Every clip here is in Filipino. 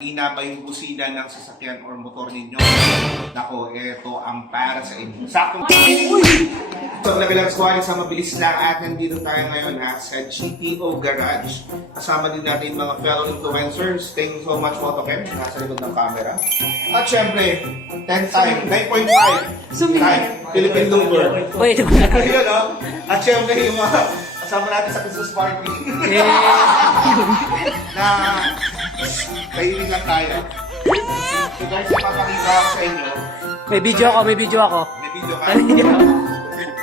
Ina ba yung busina ng sasakyan or motor ninyo? Nako, ito ang para sa inyo. Sakong... Uy! So, nabilang squad sa mabilis lang at nandito tayo ngayon ha, sa GTO Garage. Kasama din natin yung mga fellow influencers. Thank you so much, Motocam. Nasa likod ng camera. At syempre, 10 time, 9.5 time, Philippine Looper. Wait, Ayun, no? At syempre, yung mga kasama natin sa Christmas party. na kainin lang tayo. So guys, ipapakita ko sa inyo. may video ako, may video ako. May video ka.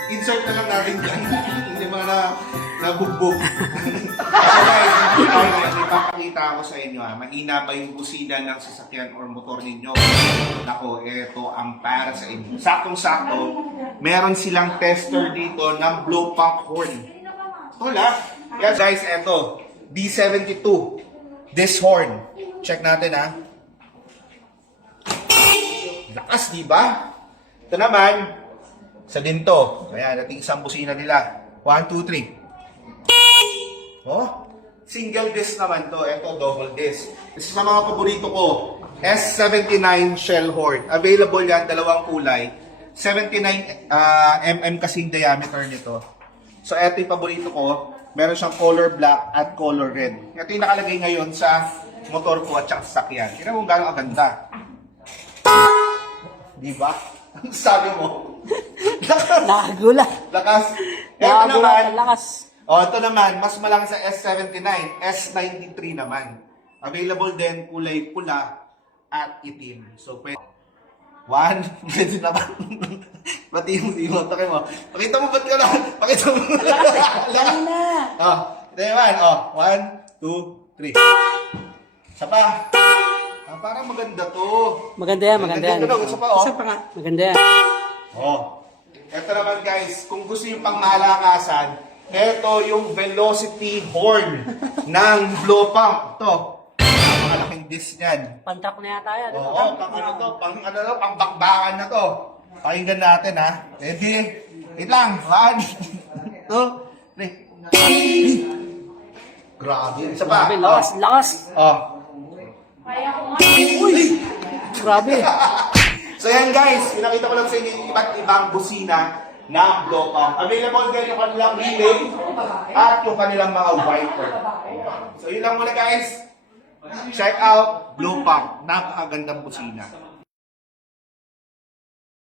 Insert na lang natin dyan. Hindi mga na nabugbog. so guys, ipapakita ipapakita ko sa inyo ha. Mahina ba yung busina ng sasakyan or motor ninyo? Nako, ito ang para sa inyo. Saktong-sakto, meron silang tester dito ng blow pump horn. Ito lang. Yan guys, eto. D72. This horn. Check natin ha. Lakas, di ba? Ito naman, sa dinto. Ayan, nating isang busina nila. 1, 2, 3. Oh, single disc naman to. Ito, double disc. Isa sa mga paborito ko, S79 shell horn. Available yan, dalawang kulay. 79 ah, mm kasing diameter nito. So, ito yung paborito ko. Meron siyang color black at color red. Ito yung nakalagay ngayon sa motor ko at saka sa sakyan. Tingnan mo kung gaano kaganda. Di ba? Ang sabi mo. Lakas. Nakagula. Lakas. Nakagula naman. lakas. Oh, ito naman, mas malaki sa S79, S93 naman. Available din kulay pula at itim. So, pwede. One, pwede naman. Pati yung imoto kayo mo. Pakita mo ba't ka na? Pakita mo. Dali na. oh, ito naman. Oh, one, two, three. Isa pa. Ah, parang maganda to. Maganda yan, maganda yan. Ito, isa pa, oh. Maganda yan. Oh. Ito naman guys, kung gusto yung pangmalakasan, ito yung velocity horn ng blow pump. Ito. Napakalaking disc niyan. Pantak na yata yan. Oo, pang ano to, pang ano to, pang bakbakan na to. Pakinggan natin ha. Ready? Wait lang. One, two, three. Grabe. Isa pa. Grabe, lakas, lakas. Oh. Uy! Grabe. So yan guys, pinakita ko lang sa inyo yung iba't ibang busina ng blow pump. Available din yung kanilang relay at yung kanilang mga wiper. So yun lang muna guys. Check out blow pump. Napakagandang busina.